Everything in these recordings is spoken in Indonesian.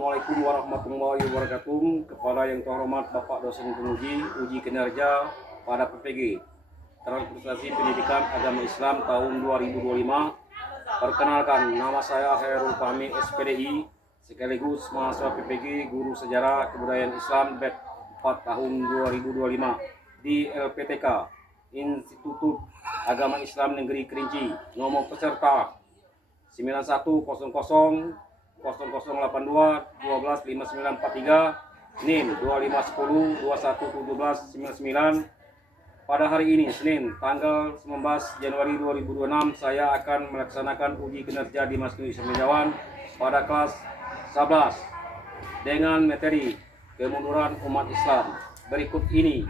Assalamualaikum warahmatullahi wabarakatuh. Kepada yang terhormat Bapak dosen penguji uji kinerja pada PPG Transportasi Pendidikan Agama Islam tahun 2025. Perkenalkan, nama saya Khairul Fahmi SPDI, sekaligus mahasiswa PPG Guru Sejarah Kebudayaan Islam BEP 4 tahun 2025 di LPTK Institut Agama Islam Negeri Kerinci. Nomor peserta 9100 0082 12 5943, NIM 2510 2117 99. Pada hari ini Senin tanggal 19 Januari 2026 saya akan melaksanakan uji kinerja di Masjid Islam pada kelas 11 dengan materi kemunduran umat Islam. Berikut ini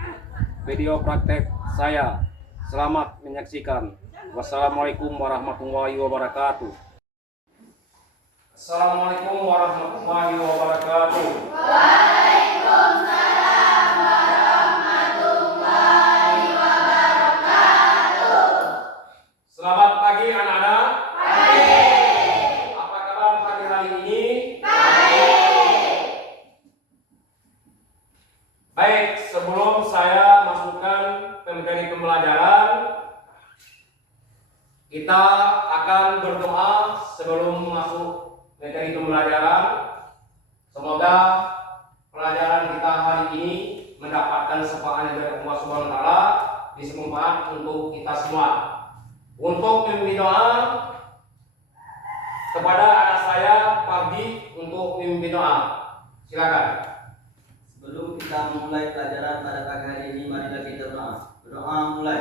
video praktek saya. Selamat menyaksikan. Wassalamualaikum warahmatullahi wabarakatuh. Assalamualaikum warahmatullahi wabarakatuh. Waalaikumsalam warahmatullahi wabarakatuh. Selamat pagi anak-anak. Pagi. Apa kabar pagi hari ini? Pagi. Baik, sebelum saya masukkan materi pembelajaran, kita akan berdoa sebelum masuk materi pembelajaran. Semoga pelajaran kita hari ini mendapatkan syafaat dari Allah Subhanahu wa taala, bisa bermanfaat untuk kita semua. Untuk memimpin doa kepada anak saya Fardi untuk memimpin doa. Silakan. Sebelum kita memulai pelajaran pada pagi hari ini, marilah kita berdoa. Berdoa mulai.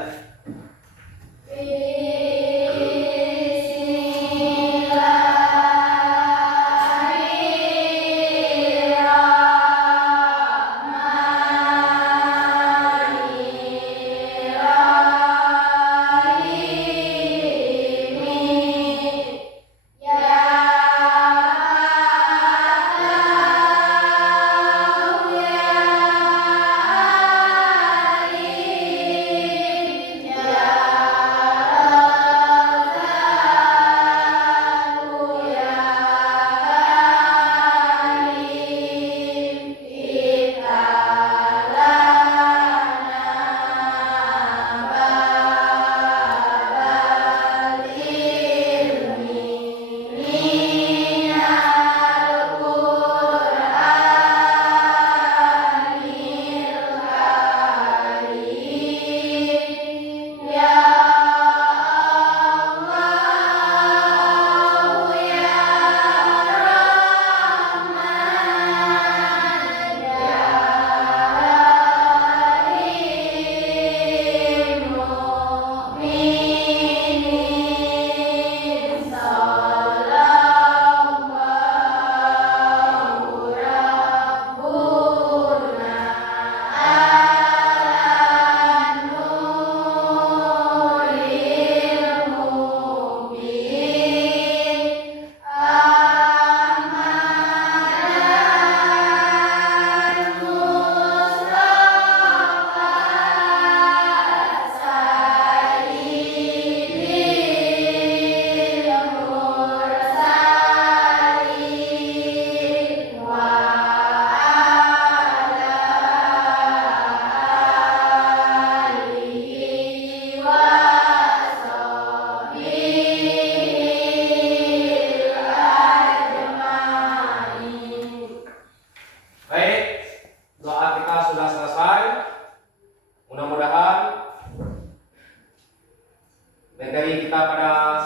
Materi kita pada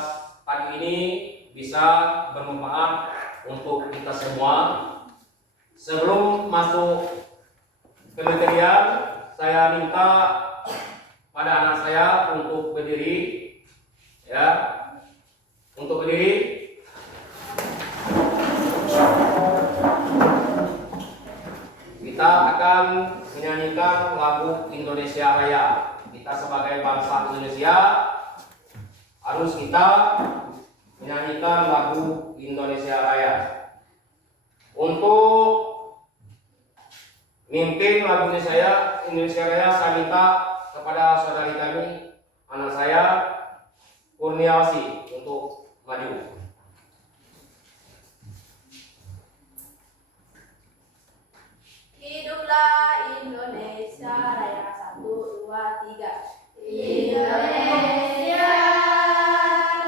pagi ini bisa bermanfaat untuk kita semua. Sebelum masuk ke materian, saya minta pada anak saya untuk berdiri, ya, untuk berdiri. Kita akan menyanyikan lagu Indonesia Raya. Kita sebagai bangsa Indonesia harus kita menyanyikan lagu Indonesia Raya. Untuk mimpin lagu Indonesia Raya, saya minta kepada saudari kami, anak saya Kurniawati, untuk maju. Majulah Indonesia Raya. 1, 2, 3. Indonesia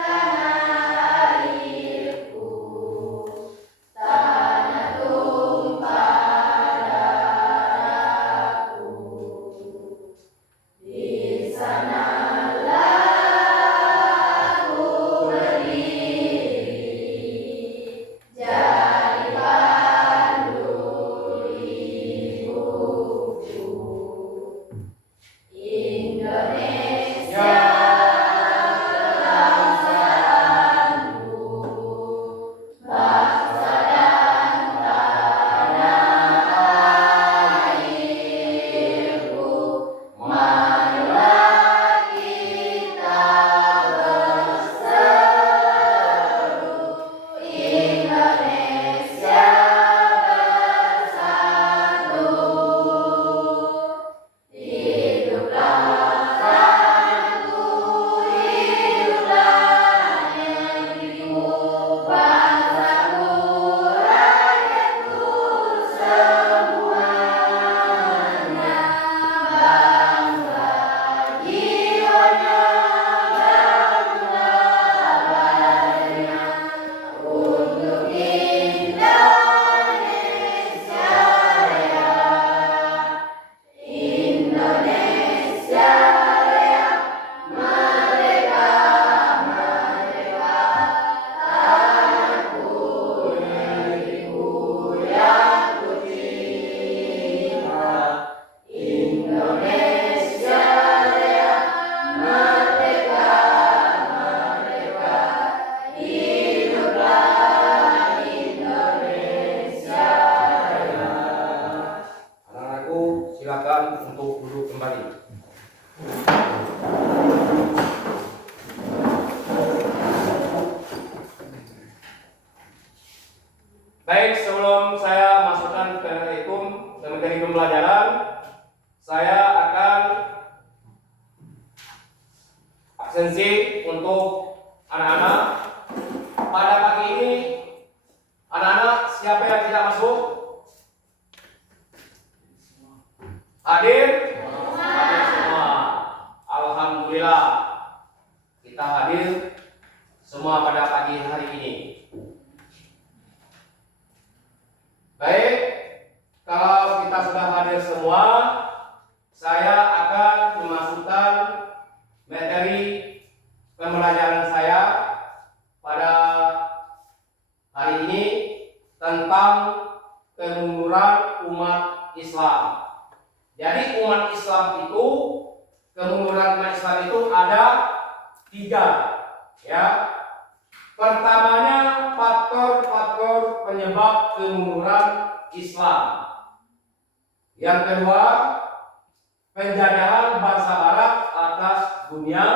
tanah airku, tanah tumpah darahku. Di sanalah aku berdiri, jadi pandu ibuku. Indonesia bangsaku, bangsa dan tanah airku. Marilah kita berseru, Indonesia bersatu. Hiduplah satu, hiduplah negerimu, bangsaku, rakyatku semuanya. Bangsa jiwanya, bangsa badannya, untuk Indonesia Raya. Indonesia Raya, merdeka, merdeka, tanahku, negeriku yang ku cinta. Indonesia Raya, merdeka, merdeka, hiduplah Indonesia Raya. Anak-anakku, silakan untuk duduk kembali. Baik, sebelum saya masukkan ke materi pembelajaran, saya akan absensi untuk anak-anak. Pada pagi ini, anak-anak siapa yang tidak masuk? Hadir? Hadir semua. Alhamdulillah, kita hadir semua pada pagi hari ini. Baik, kalau kita sudah hadir semua, saya akan memasukkan materi pembelajaran saya pada hari ini tentang kemunduran umat Islam. Jadi umat Islam itu, kemunduran umat Islam itu ada 3, ya. Pertamanya faktor-faktor penyebab kemunduran Islam. Yang kedua, penjajahan bangsa Barat atas dunia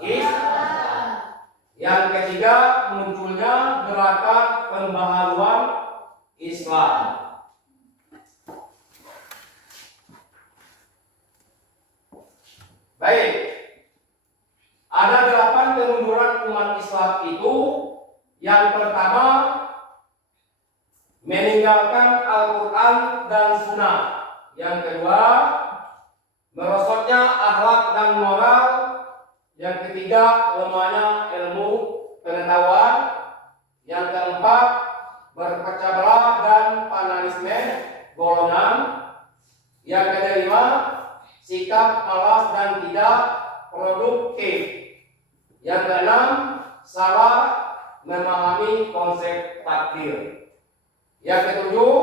Islam. Yang ketiga, munculnya gerakan pembaharuan Islam. Baik, ada 8 kemunduran umat Islam itu. Yang pertama, meninggalkan Al-Quran dan Sunnah. Yang kedua, merosotnya akhlak dan moral. Yang ketiga, lemahnya ilmu pengetahuan. Yang keempat, berpecah belah dan fanatisme golongan. Yang kelima, sikap malas dan tidak produktif. Yang keenam, salah memahami konsep takdir. Yang ketujuh,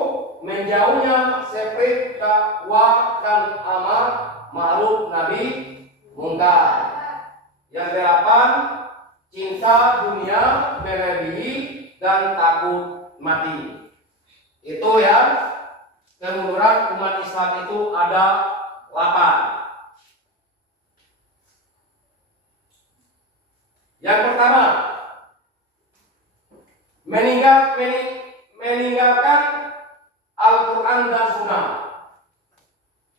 menjauhnya spirit dakwah dan amar ma'ruf nahi mungkar. Yang kedelapan, cinta dunia berlebihi dan takut mati. Itu ya, kemunduran umat Islam itu ada 8. Yang pertama, meninggalkan Al-Quran dan Sunnah.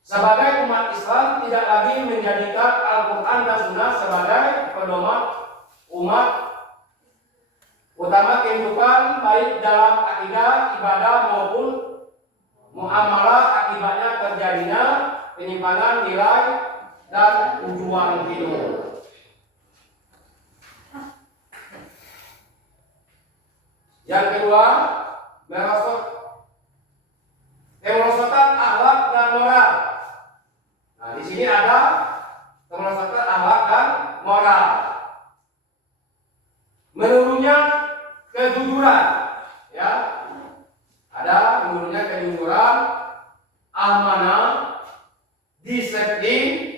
Sebagai umat Islam tidak lagi menjadikan Al-Quran dan Sunnah sebagai pedoman umat utama kehidupan baik dalam akidah, ibadah muamalah akibatnya terjadinya penyimpangan nilai dan tujuan hidup. Yang kedua, kemerosotan akhlak dan moral. Nah, di sini ada kemerosotan akhlak dan moral. Menurunnya kejujuran, ya. Ada menurunnya kejujuran, amanah, disiplin,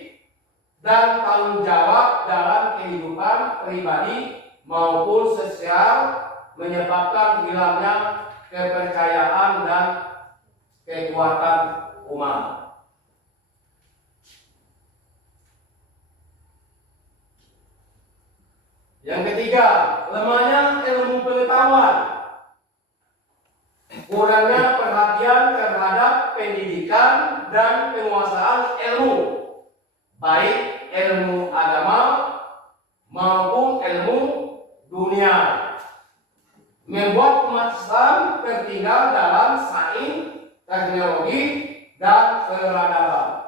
dan tanggung jawab dalam kehidupan pribadi maupun sosial, menyebabkan hilangnya kepercayaan dan kekuatan umat. Yang ketiga, lemahnya ilmu pengetahuan, kurangnya perhatian terhadap pendidikan dan penguasaan ilmu, baik ilmu agama maupun ilmu dunia, membuat umat Islam tertinggal dalam sains, teknologi, dan peradaban.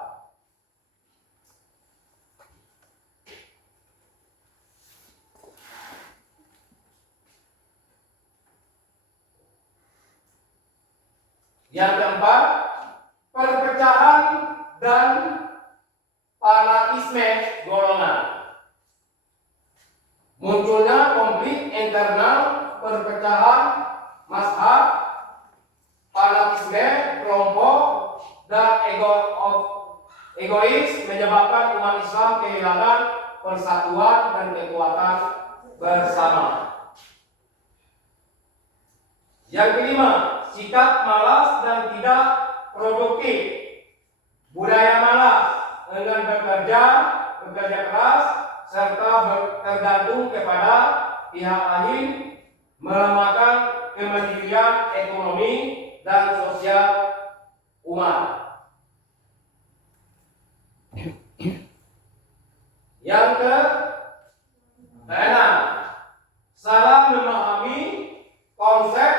Yang keempat, perpecahan dan fanatisme golongan. Munculnya konflik internal, perpecahan mazhab, fanatisme kelompok, dan egois menyebabkan umat Islam kehilangan persatuan dan kekuatan bersama. Yang kelima, sikap malas dan tidak produktif. Budaya malas dengan bekerja keras, serta tergantung kepada pihak lain, melemahkan kemandirian ekonomi dan sosial umat. Yang keenam, salah memahami konsep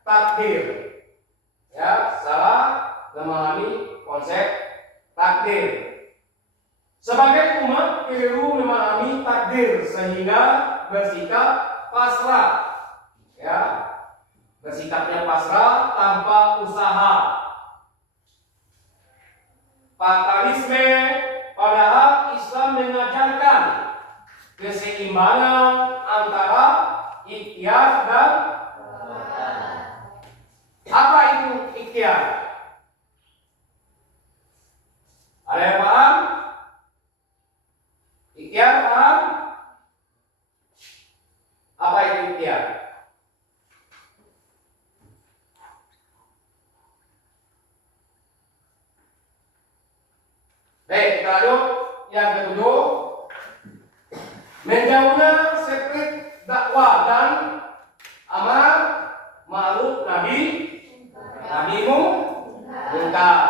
takdir. Ya, salah memahami konsep takdir. Sebagai umat keliru memahami takdir sehingga bersikap pasrah. Ya, bersikapnya pasrah tanpa usaha. Fatalisme, padahal Islam mengajarkan keseimbangan antara ikhtiar dan apa itu ikhtiar? Ada yang paham? Ikhtiar paham? Apa itu ikhtiar? Baik, kita lanjut. Yang ketujuh, menjauhnya spirit dakwah dan amal ma'ruf nabimu munkar.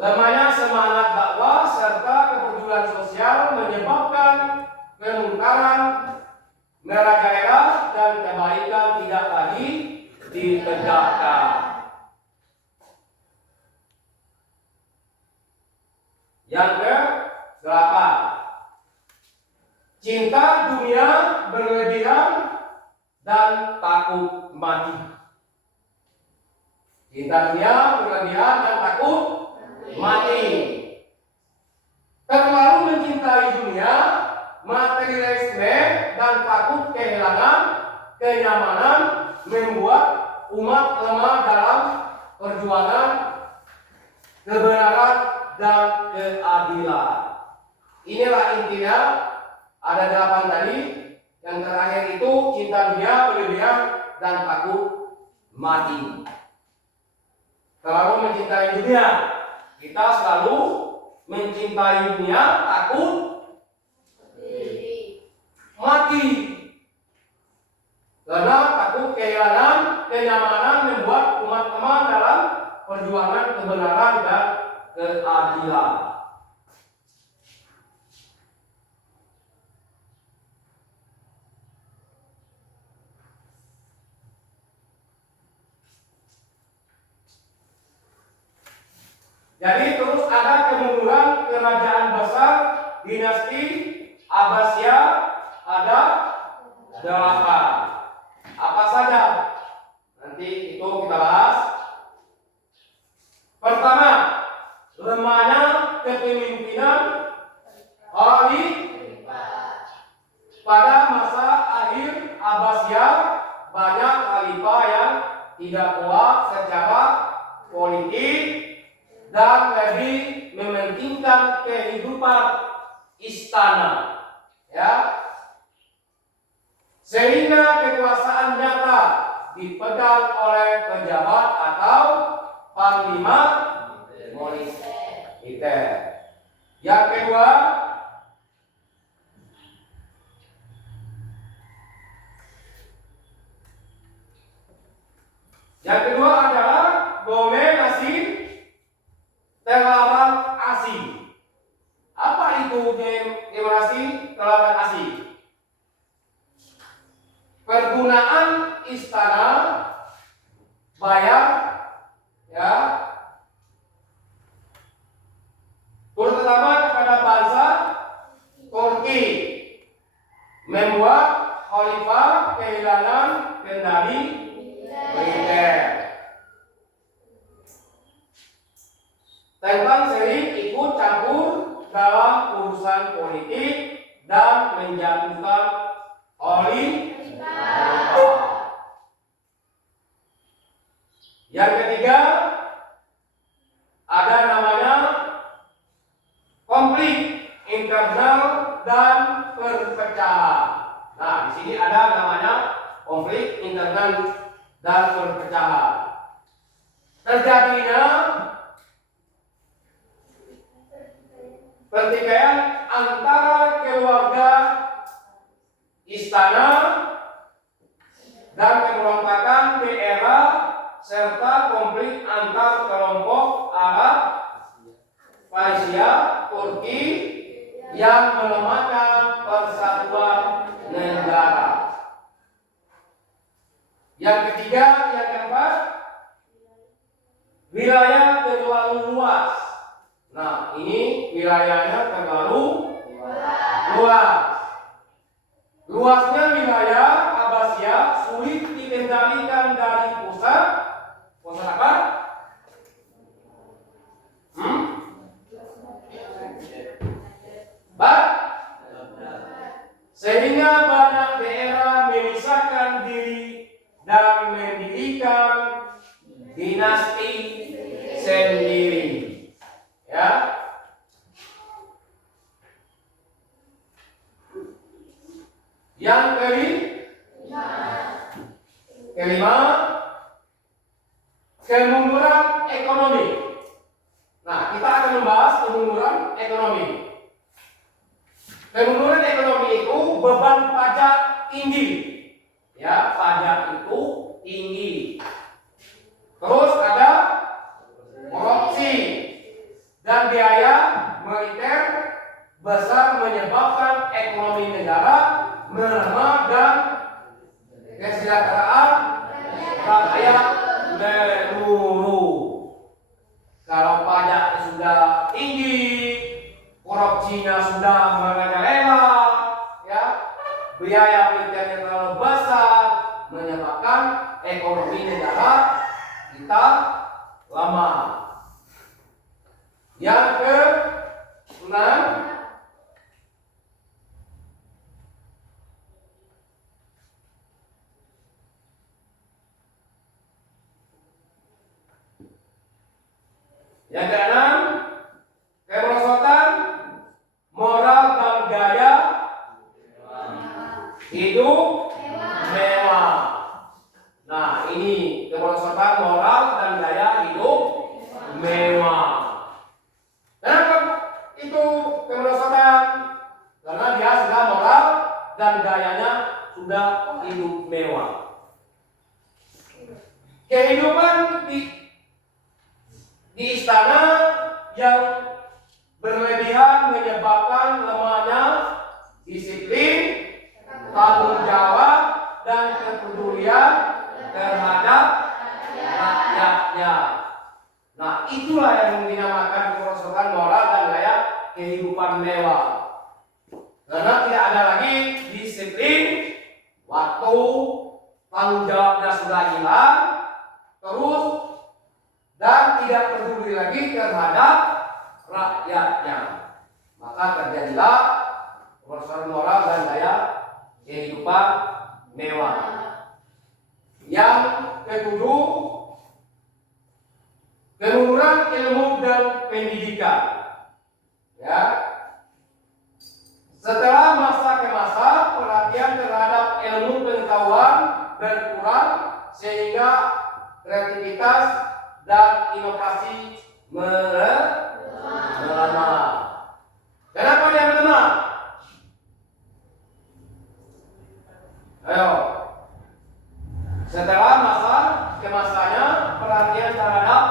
Lemahnya semangat dakwah serta kepedulian sosial menyebabkan kemungkaran merajalela dan kebaikan tidak lagi ditegakkan. Yang ke-8, cinta dunia berlebihan dan takut mati. Cinta dunia berlebihan dan takut mati. Terlalu mencintai dunia, materialisme, dan takut kehilangan kenyamanan membuat umat lemah dalam perjuangan kebenaran dan keadilan. Inilah intinya. Ada 8 tadi. Yang terakhir itu cinta dunia berlebihan dan takut mati. Terlalu mencintai dunia, kita selalu mencintai dunia, takut mati. Karena takut kehilangan kenyamanan membuat umat lemah dalam perjuangan kebenaran dan keadilan. Jadi terus ada kemunduran kerajaan besar dinasti Abbasiyah ada 8. Apa saja? Nanti itu kita bahas. Pertama, lemahnya kepemimpinan khalifah. Pada masa akhir Abbasiyah, banyak khalifah yang tidak kuat secara politik dan lebih mementingkan kehidupan istana, ya, sehingga kekuasaan nyata dipegang oleh pejabat atau panglima militer. Yang kedua, adalah dominasi terlarang asing. Apa itu dominasi terlarang asing? Pergunaan istana bayar, ya, terutama kepada bangsa Turki, membuat khalifah kehilangan kendali militer. Tentang sering ikut campur dalam urusan politik dan menjatuhkan khalifah. Yang ketiga, ada namanya konflik internal dan perpecahan. Nah, di sini ada namanya konflik internal dan perpecahan. Terjadinya pertikaian antara keluarga istana dan pemberontakan daerah serta konflik antar kelompok Arab, Persia, Turki yang melemahkan persatuan negara. Yang ketiga, yang keempat, wilayah terlalu luas. Nah, ini wilayahnya terlalu luas. Luasnya wilayah Abbasiyah sulit dikendalikan dari pusat. Pusat apa? Sehingga banyak daerah memisahkan diri dan mendirikan dinasti sendiri. Ya. Yang kelima, kemunduran ekonomi. Nah, kita akan membahas kemunduran ekonomi. Kemunduran ekonomi itu beban pajak tinggi. Ya, pajak itu tinggi. Terus ada korupsi dan biaya militer besar menyebabkan ekonomi negara melemah dan kesejahteraan rakyat menurun. Kalau pajak sudah tinggi, korupsinya sudah merajalela, ya, biaya militernya terlalu besar, menyebabkan ekonomi negara kita lemah. Yang ke-6, kemerosotan moral dan gaya hidup mewah. Nah, ini kemerosotan moral dan gaya hidup mewah. Kenapa itu kemerosotan? Karena dia sudah moral dan gayanya sudah hidup mewah. Kehidupan di istana yang berlebihan menyebabkan lemahnya disiplin, tanggung jawab, dan kepedulian terhadap rakyatnya. Nah, itulah yang dinamakan satu, tanggung jawabnya sudah hilang, terus dan tidak peduli lagi terhadap rakyatnya. Maka terjadilah persoalan moral dan gaya kehidupan mewah. Yang ketujuh, kemunduran ilmu dan pendidikan. Ya. Setelah masa ke masa, perhatian terhadap ilmu pengetahuan berkurang sehingga kreativitas dan inovasi melemah. Kenapa dia melemah? Ayo. Setelah masa ke masanya, perhatian terhadap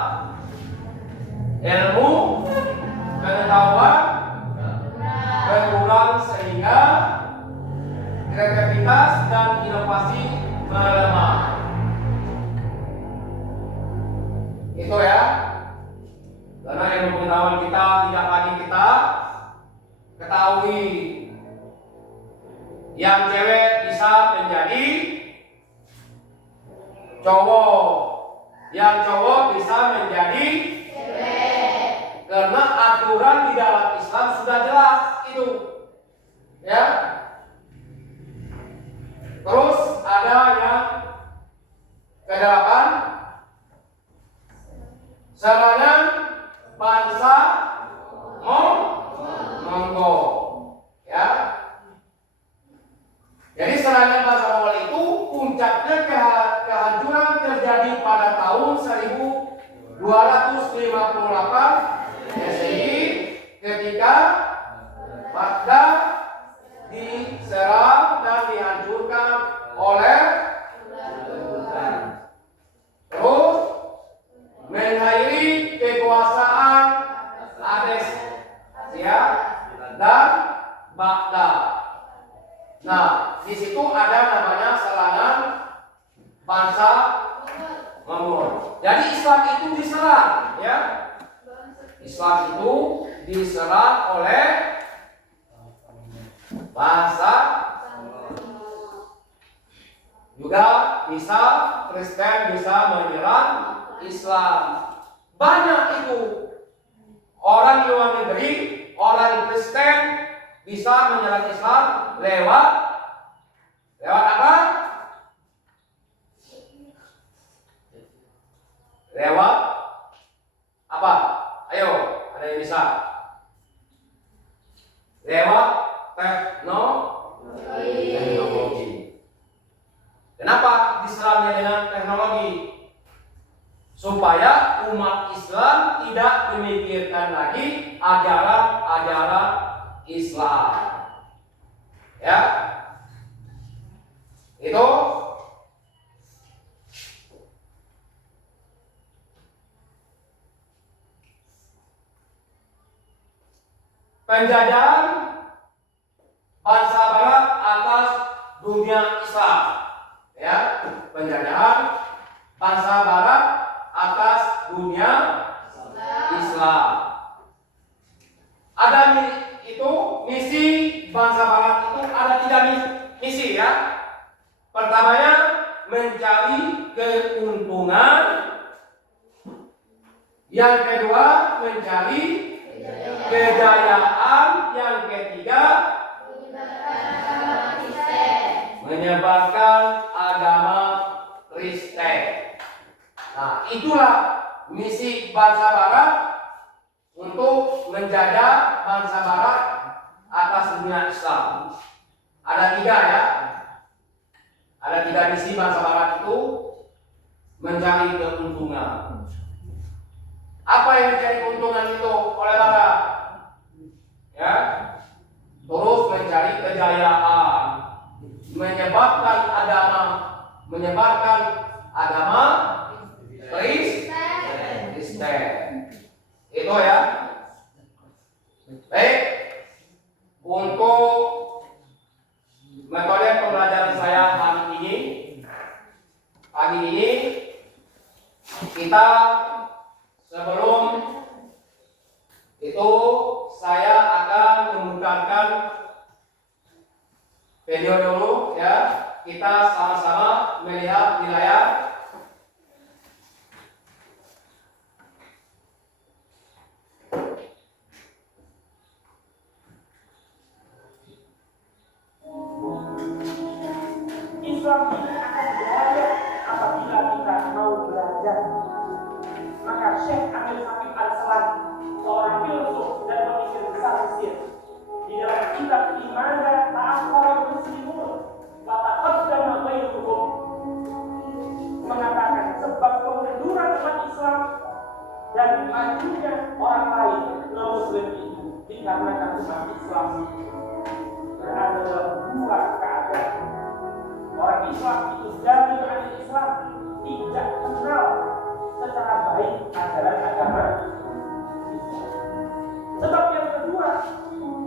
ilmu pengetahuan berkurang sehingga kreativitas dan inovasi melemah. Itu ya. Karena ilmu pengetahuan kita tidak lagi kita ketahui. Yang cewek bisa menjadi cowok, yang cowok bisa menjadi cewek. Karena aturan di dalam Islam sudah jelas itu, ya. Terus ada yang kedelapan, serangan bangsa Mongol, ya. Jadi serangan bangsa Mongol itu puncaknya kehancuran terjadi pada tahun 1258 Masehi ketika Baghdad diserang dan dihancurkan oleh terus mengakhiri kekuasaan Abbasiyah dan Baghdad. Nah, di situ ada namanya serangan bangsa Mongol. Jadi Islam itu diserang, ya. Islam itu diserang oleh bangsa, juga bisa Kristen bisa menyerang Islam. Banyak itu orang luar negeri, orang Kristen bisa menyerang Islam lewat apa? Lewat apa? Ayo, ada yang bisa? Lewat teknologi. Kenapa diserangnya dengan teknologi? Supaya umat Islam tidak memikirkan lagi ajaran-ajaran Islam. Ya. Itu penjajahan bangsa Barat atas dunia Islam, ya, penjajahan bangsa Barat atas dunia Islam. Ada itu misi bangsa Barat itu ada 3 misi, ya. Pertamanya mencari keuntungan, yang kedua mencari kejayaan, yang ketiga menyebarkan agama Kristen. Nah, itulah misi bangsa Barat untuk menjajah bangsa Barat atas dunia Islam. Ada 3, ya. Ada 3 misi bangsa Barat itu mencari keuntungan. Apa yang mencari keuntungan itu oleh Barat? Ya, terus mencari kejayaan, menyebarkan agama Kristen. Itu, ya. Baik, untuk metode pembelajaran saya pagi ini kita sebelum itu saya akan memutarkan video dulu, ya. kita sama-sama melihat di layar. Islam ini akan berhasil apabila kita mau belajar. Maka Syekh Amir Habib Al-Salam, seorang filsuf dan pemikir besar Mesir, di dalam kitab Limadha Ta'akhkhara Muslimun wa Taqaddama Ghairuhum mengatakan sebab kemunduran umat Islam dan majunya orang lain non-Muslim itu dikarenakan umat Islam berada dalam dua keadaan. Orang Islam itu dari ahli Islam tidak kenal secara baik ajaran agama Islam. Sebab yang kedua,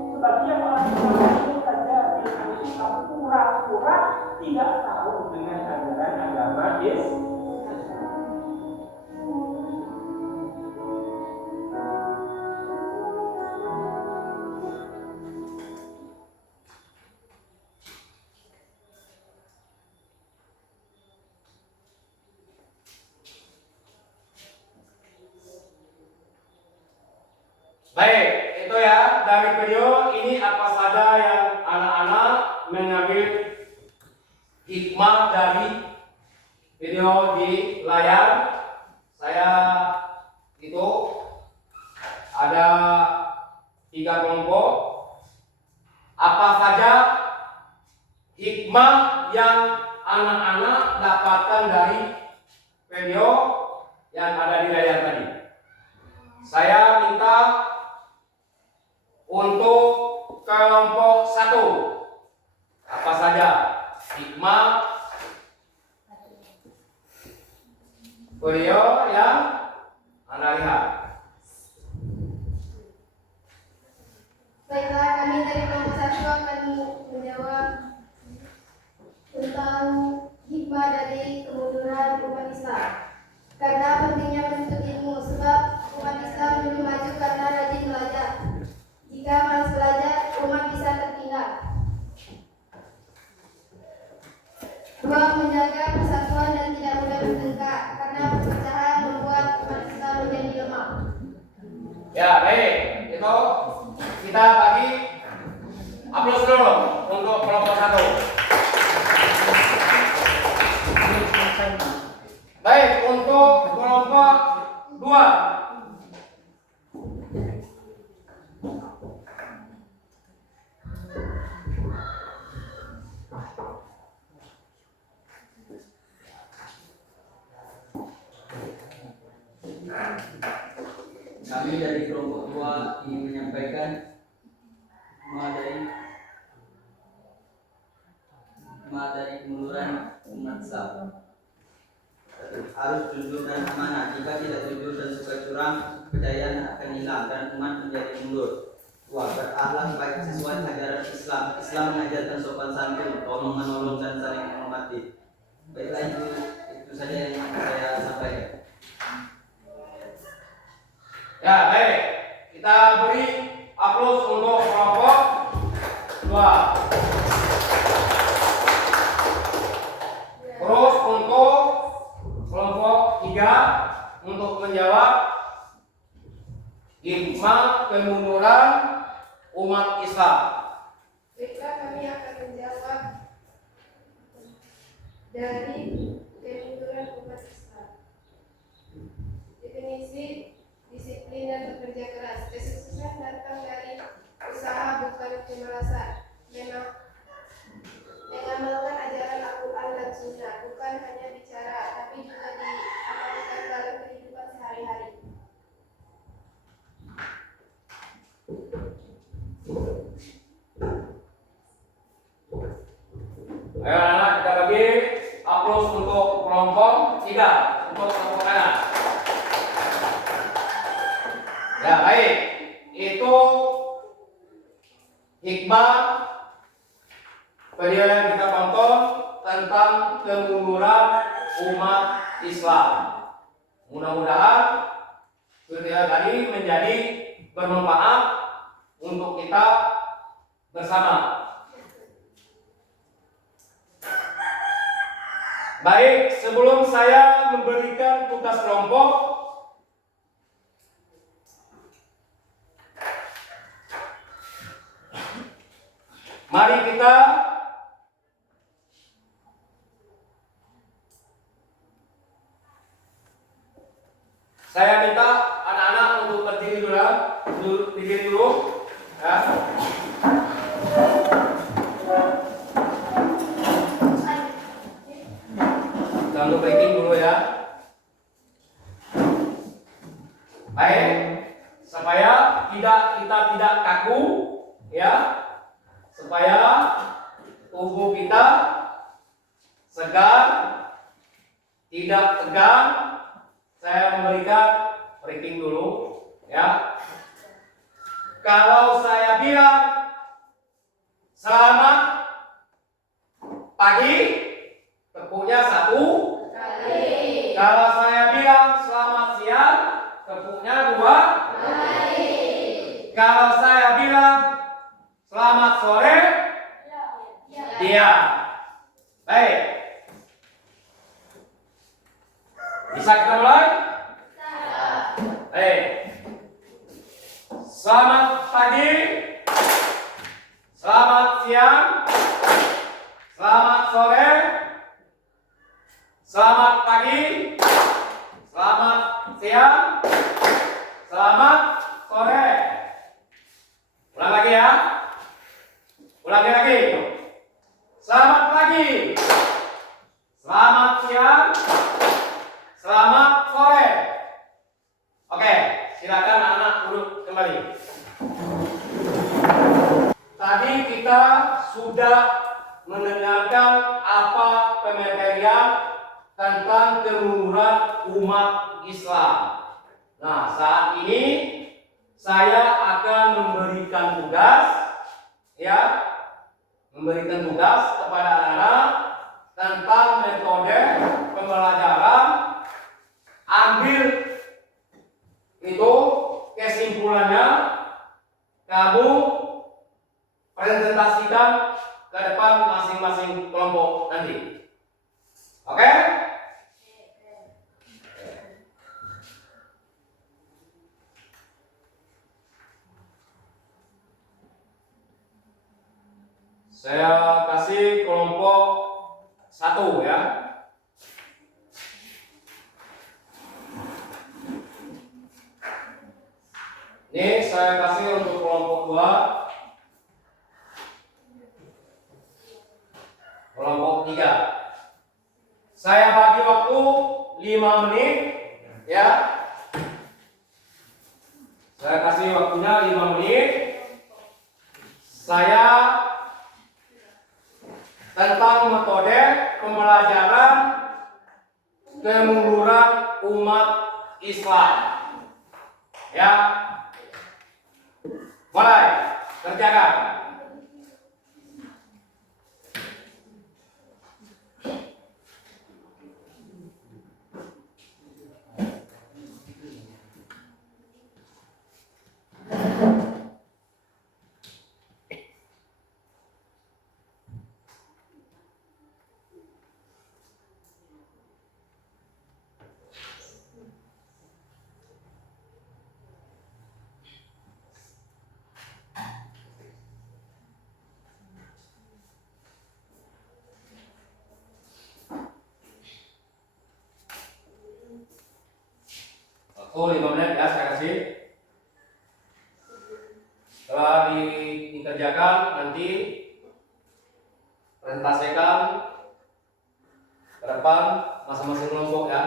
sebagian orang Islam itu saja dari ahli Islam pura-pura tidak tahu dengan ajaran agama Islam. Baik, itu ya dari video ini apa saja yang anak-anak mengambil hikmah dari video di layar. Saya itu ada 3 kelompok. Apa saja hikmah yang anak-anak dapatkan dari video yang ada di layar tadi? Saya minta untuk kelompok 1, apa saja hikmah video yang Anda lihat? Baiklah, kami dari kelompok 1 akan menjawab tentang hikmah dari kemunduran umat Islam. Karena pentingnya menuntut ilmu, sebab umat Islam belum maju karena rajin belajar. Jika malas belajar, umat bisa tertinggal. 2. Menjaga persatuan dan tidak mudah bertengkar, karena perpecahan membuat umat Islam menjadi lemah. Ya, baik. Itu kita bagi aplaus dulu untuk kelompok 1. Baik, untuk kelompok 2. Kami dari kelompok 2 ingin menyampaikan hikmah dari kemunduran umat Islam. Harus jujur dan amanah. Jika tidak jujur dan suka curang, kepercayaan akan hilang dan umat menjadi mundur. 2. Berakhlak baik sesuai ajaran Islam. Islam mengajarkan sopan santun, tolong menolong dan saling menghormati. Baiklah, itu saja yang saya sampaikan. Ya, baik. Kita beri aplaus untuk kelompok 2. Terus untuk kelompok 3 untuk menjawab hikmah kemunduran umat Islam. Baiklah, kami akan menjawab dari kemunduran umat Islam. Definisi disiplin dan bekerja keras. Kesuksesan datang dari usaha, bukan kemalasan. Mengamalkan ajaran Al-Quran dan Sunnah, bukan hanya bicara, tapi juga diamalkan dalam kehidupan sehari-hari. Ayo anak, kita bagi aplaus untuk kelompok 3, untuk kelompok kanan. Ya, baik. Itu hikmah video yang kita tonton tentang kemunduran umat Islam. Mudah-mudahan video tadi menjadi bermanfaat untuk kita bersama. Baik, sebelum saya memberikan tugas kelompok, mari kita saya minta anak-anak untuk berdiri dulu, berdiri dulu, ya. Kita untuk breaking dulu ya. Baik, supaya kita tidak kaku, ya, supaya tubuh kita segar, tidak tegang. Saya memberikan breaking dulu, ya. Kalau saya bilang selamat pagi, tepuknya 1 kali. Kalau saya bilang selamat siang, tepuknya 2 kali. Kalau saya bilang selamat sore, diam. Baik. Bisa kita mulai? Baik. Selamat pagi, selamat siang, selamat sore, selamat pagi, selamat siang, selamat sore. Ulang lagi ya. Ulangi lagi. Selamat pagi, selamat siang, selamat sore. Oke, silakan anak duduk kembali. Tadi kita sudah mendengarkan apa pematerian tentang kemunduran umat Islam. Nah, saat ini saya akan memberikan tugas, ya, memberikan tugas kepada anak-anak tentang metode pembelajaran. Ambil itu kesimpulannya, kamu presentasikan ke depan masing-masing kelompok nanti. Oke? Saya kasih kelompok 1 ya. Ini saya kasih untuk kelompok 2, kelompok 3. Saya bagi waktu 5 menit ya. Saya kasih waktunya 5 menit. Saya tentang metode pembelajaran kemunduran umat Islam. Ya. Mulai, kerjakan. Waktu 5 menit ya saya kasih. Setelah dikerjakan nanti presentasikan ke depan masing-masing kelompok ya.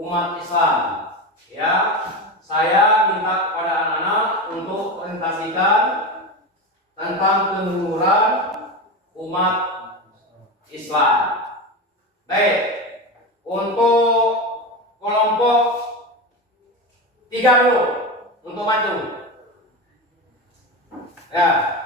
umat Islam. Ya, saya minta kepada anak-anak untuk presentasikan tentang kemunduran umat Islam. Baik, untuk kelompok 3 dulu untuk maju. Ya.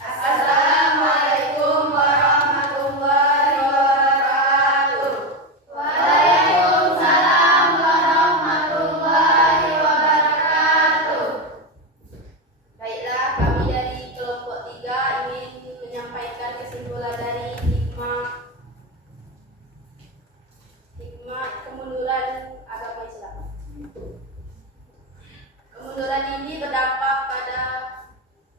Assalamualaikum warahmatullahi wabarakatuh. Waalaikumsalam warahmatullahi wabarakatuh. Baiklah, kami dari kelompok 3 ingin menyampaikan kesimpulan dari hikmah kemunduran agama Islam. Kemunduran ini berdampak pada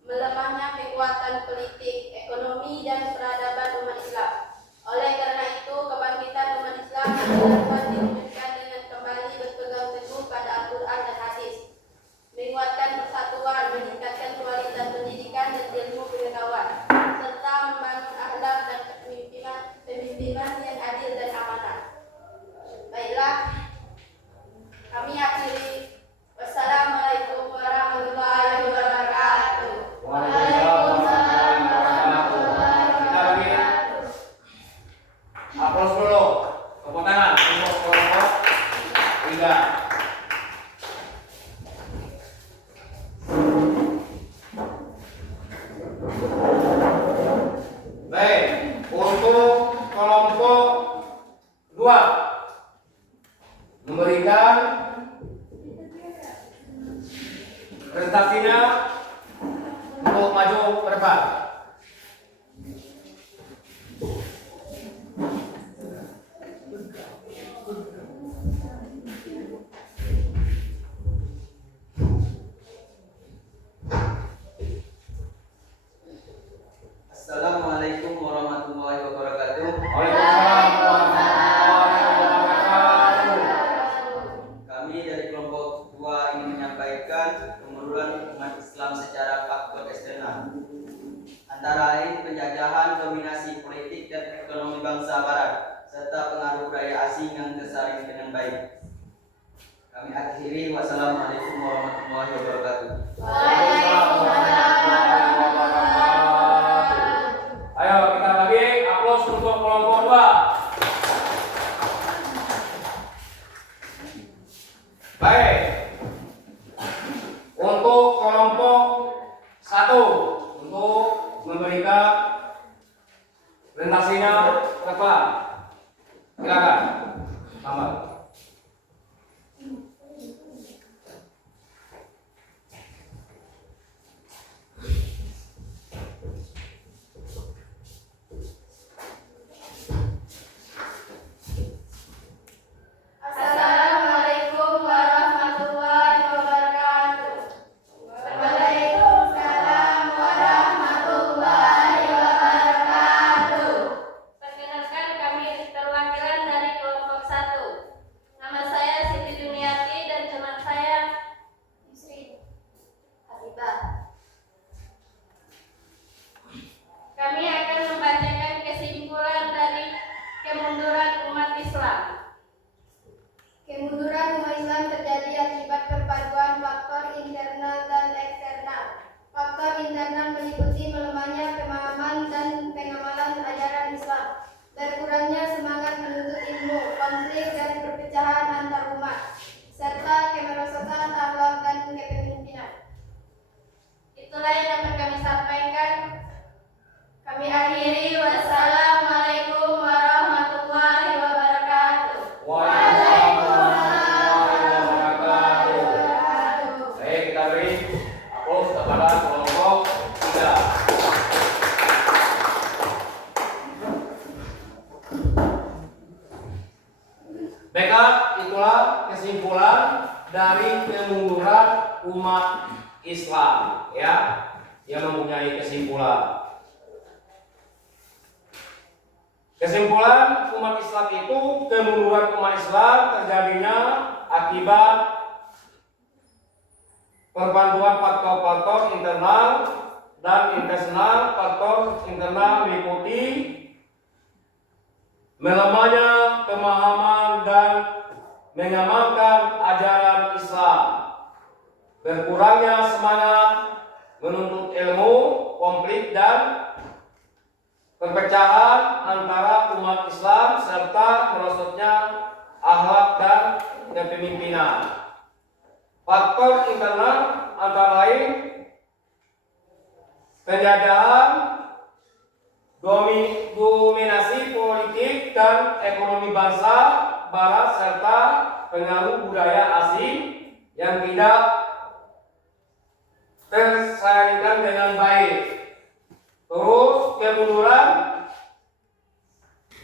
melemahnya kekuatan politik, ekonomi, dan peradaban umat Islam. Oleh karena itu, kebangkitan umat Islam dapat diwujudkan dengan kembali berpegang teguh pada Al-Quran dan Hadis, menguatkan persatuan, meningkatkan kualitas pendidikan dan ilmu pengetahuan, serta membangun akhlak dan kepemimpinan yang adil dan amanah. Baiklah, kami akhiri. Wassalamualaikum warahmatullahi wabarakatuh. Waalaikumsalam warahmatullahi wabarakatuh. Aplaus dulu. Tepuk tangan untuk kelompok 3. Baik, untuk kelompok 2 memberikan presentasinya untuk maju ke depan. Assalamualaikum warahmatullahi wabarakatuh. Waalaikumsalam warahmatullahi wabarakatuh. Kami dari kelompok 2 ingin menyampaikan kemunduran umat Islam secara faktor eksternal, antara lain penjajahan, dominasi politik dan ekonomi bangsa Barat, serta pengaruh budaya asing yang tersaring dengan baik. Kami akhiri. Wassalamualaikum warahmatullahi wabarakatuh. Ayo kita bagi aplaus untuk kelompok 2. Baik. Untuk kelompok 1 untuk memberikan presentasinya ke depan. Silakan. Selamat. Assalamualaikum warahmatullahi wabarakatuh. Waalaikumsalam warahmatullahi wabarakatuh. Perkenalkan, kami perwakilan dari kelompok 1. Nama saya Siti Duniati dan teman saya Yusri Habibah. Kami akan membacakan kesimpulan dari kemunduran umat Islam. Kemunduran umat Islam terjadi akibat perpaduan faktor internal dan eksternal. Faktor internal meliputi melemahnya pemahaman dan pengamalan ajaran Islam, berkurangnya semangat menuntut ilmu, konflik dan perpecahan antar umat, serta kemerosotan akhlak dan kepemimpinan. Itulah yang dapat kami sampaikan. Kami akhiri. Wassalamualaikum warahmatullahi wabarakatuh. Baik, kita beri aplaus kepada kelompok 3. Baiklah, itulah kesimpulan dari kemunduran umat Islam, ya, yang mempunyai kesimpulan. Kesimpulan, umat Islam itu, kemunduran umat Islam terjadinya akibat perbantuan faktor-faktor internal dan eksternal. Faktor internal meliputi melemahnya pemahaman dan mengamalkan ajaran Islam, berkurangnya semangat menuntut ilmu, konflik dan perpecahan antara umat Islam, serta merosotnya akhlak dan kepemimpinan. Faktor internal antara lain penjajahan, dominasi politik dan ekonomi bangsa Barat, serta pengaruh budaya asing yang tidak terselesaikan dengan baik. Terus kemunduran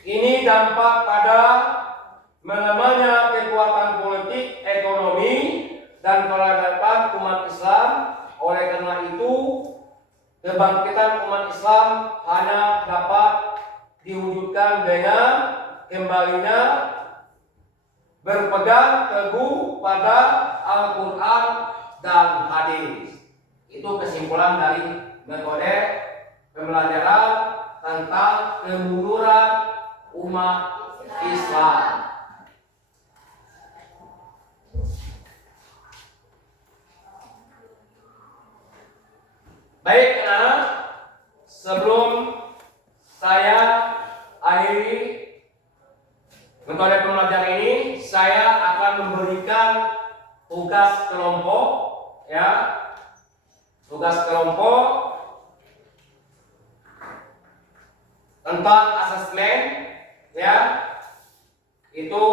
ini dampak pada melemahnya kekuatan politik, ekonomi, dan peradaban umat Islam. Oleh karena itu, kebangkitan umat Islam hanya dapat diwujudkan dengan kembalinya berpegang teguh pada Al-Quran dan hadis. Itu kesimpulan dari metode pembelajaran tentang kemunduran umat Islam. Baik, anak-anak, sebelum saya akhiri metode pembelajaran ini, saya akan memberikan tugas kelompok, ya, tugas kelompok tentang asesmen, ya, itu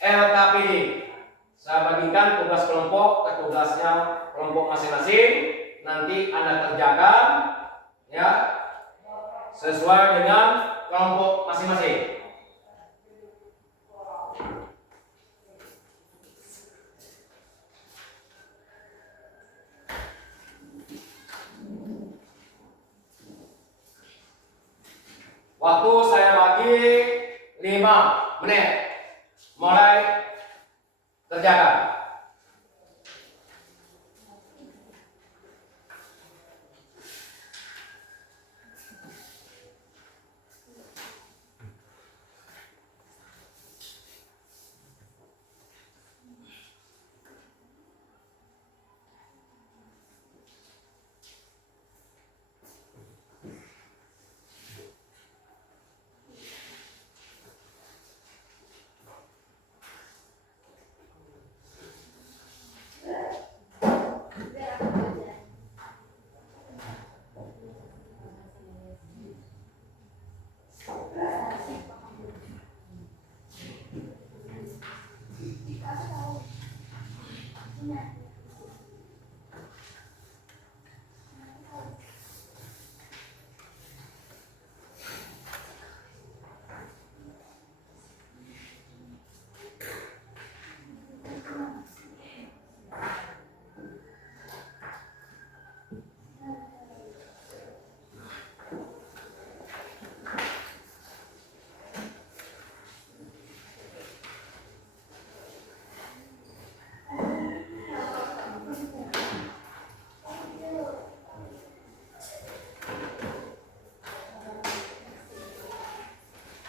LKPD. Saya bagikan tugas kelompok ke tugasnya kelompok masing-masing. Nanti Anda kerjakan, ya, sesuai dengan kelompok masing-masing. Waktu saya bagi 5 menit. Mulai kerjakan.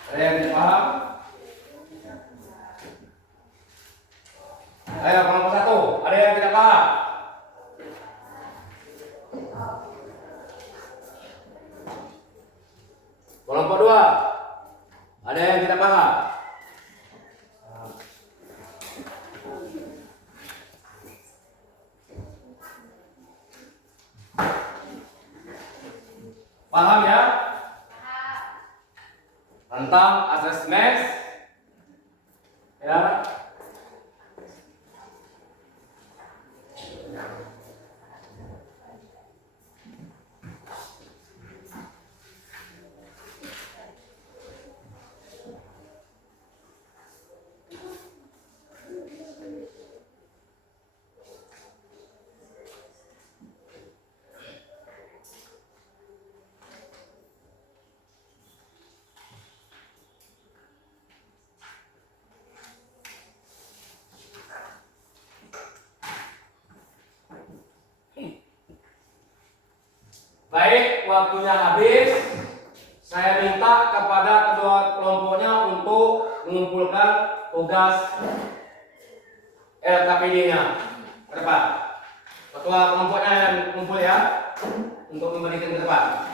Ada yang tidak paham? Ayo kelompok 1, ada yang tidak paham? Kelompok 2, ada yang tidak paham? Paham ya? Tentang asesmen, ya. waktunya habis, saya minta kepada kedua kelompoknya untuk mengumpulkan tugas LKPD-nya ke depan. Ketua kelompoknya yang kumpul ya, untuk memberikan ke depan.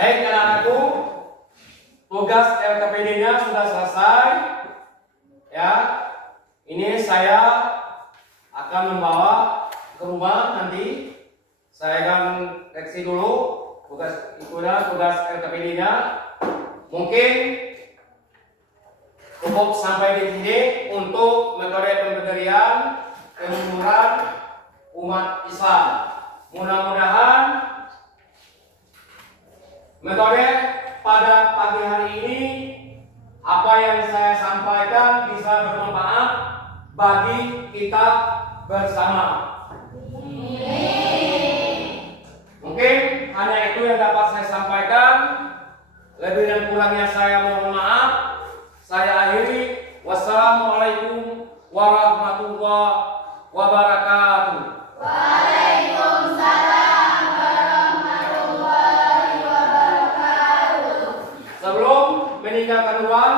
Baik anak-anakku, tugas LKPD-nya sudah selesai. Ya, ini saya akan membawa ke rumah nanti. Saya akan koreksi dulu tugas LKPD-nya. Mungkin cukup sampai di sini untuk metode pemberdayaan kemunduran umat Islam. Mudah-mudahan metode pada pagi hari ini apa yang saya sampaikan bisa bermanfaat bagi kita bersama. Mungkin hanya itu yang dapat saya sampaikan. Lebih dan kurangnya saya mohon maaf. Saya akhiri. Wassalamualaikum warahmatullahi wabarakatuh. Waalaikumsalam warahmatullahi wabarakatuh. Sebelum meninggalkan ruang,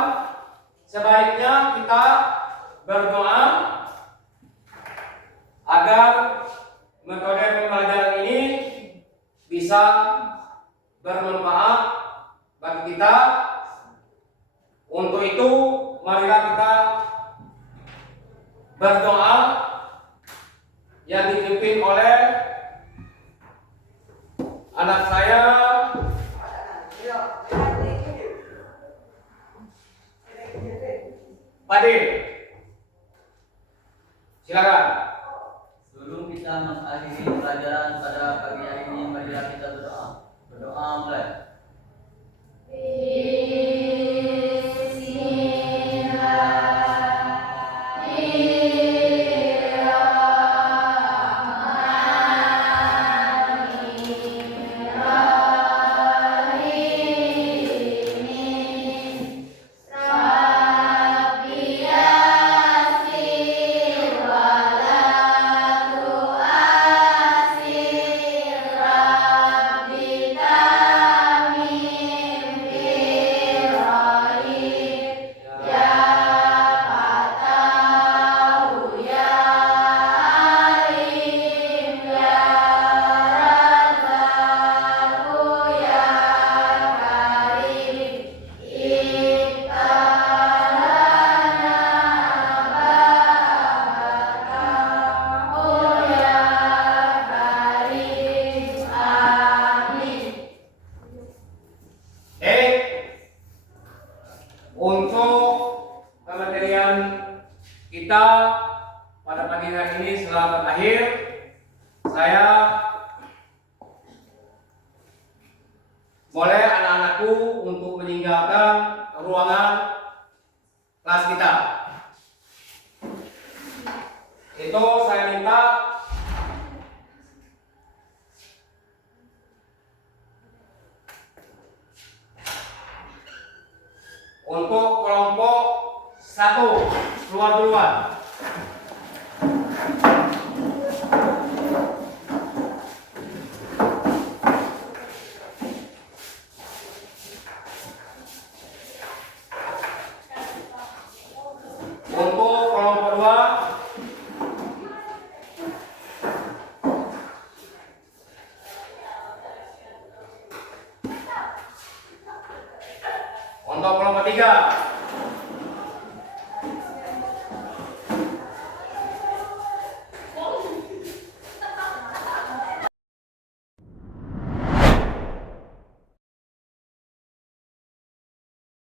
sebaiknya kita berdoa agar metode pembelajaran ini bisa bermanfaat bagi kita. Untuk itu, marilah kita berdoa yang dipimpin oleh anak saya Fadil. Silakan. Sebelum kita mengakhiri pelajaran pada pagi hari ini, marilah kita berdoa. Berdoa mulai. Untuk pematerian kita pada pagi hari ini setelah berakhir, saya boleh anak-anakku untuk meninggalkan ruangan kelas kita. Itu saya minta untuk kelompok 1 keluar duluan. Untuk kelompok 2 untuk kelompok 3